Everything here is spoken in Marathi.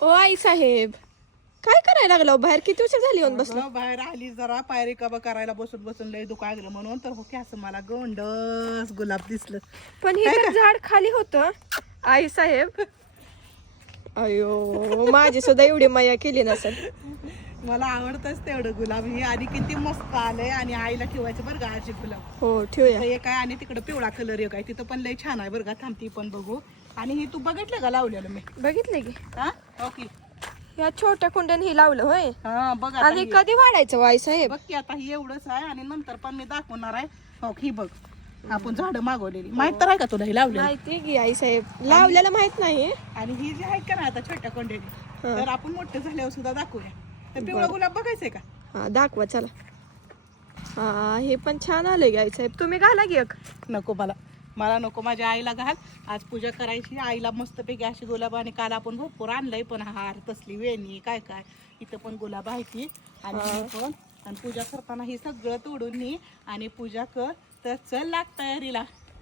ओ आई साहेब, काय करायला लागला हो बाहेर? किती उशीर झाली येऊन बसलो. बाहेर आली जरा पायरी कबा करायला बसून बसून लय दुखायला म्हणून तर हो की असं मला गोंडस गुलाब दिसलं. पण हे तर झाड खाली होतं आई साहेब. अयो, माझी सुद्धा एवढी माया केली नसेल. मला आवडतच तेवढं गुलाब. हे आधी किती मस्त आलंय आणि आईला ठेवायचं बरं का अशी गुलाब. हो ठेवूया. हे काय आणि तिकडं पिवळा कलर एक आहे तिथं पण लय छान आहे बरं का. थांबती पण बघू. आणि हे तू बघितलं का लावलेलं मी? बघितले की हा ओके. या छोट्या कुंड्याने हे लावलं होय. हा बघ आता आणि हे. कधी वाढायचं हो आई साहेब? बघ की आता ही एवढंच आहे आणि नंतर पण मी दाखवणार आहे. हो ही बघ आपण झाडं मागवलेली माहित तर आहे का तुला हे लावलेली? माहिती की आई साहेब, लावलेलं माहित नाही. आणि ही जी आहे का ना आता छोट्या कोंड्याची तर आपण मोठे झाल्यावर सुद्धा दाखवूया. तर पिवळा गुलाब बघायचंय का? हा दाखवा चला. हा हे पण छान आलंय की आई साहेब, तुम्ही घाला की एक. नको मला नको, माझ्या आईला घाल. आज पूजा करायची आईला मस्तपैकी अशी गुलाब. आणि काल आपण भरपूर आणलंय पण हार तसली वेणी काय काय इथं पण गुलाब आहे ती. आणि हे पण आणि पूजा करताना हे सगळं तोडून नी आणि पूजा कर. तर चल लाग तयारीला.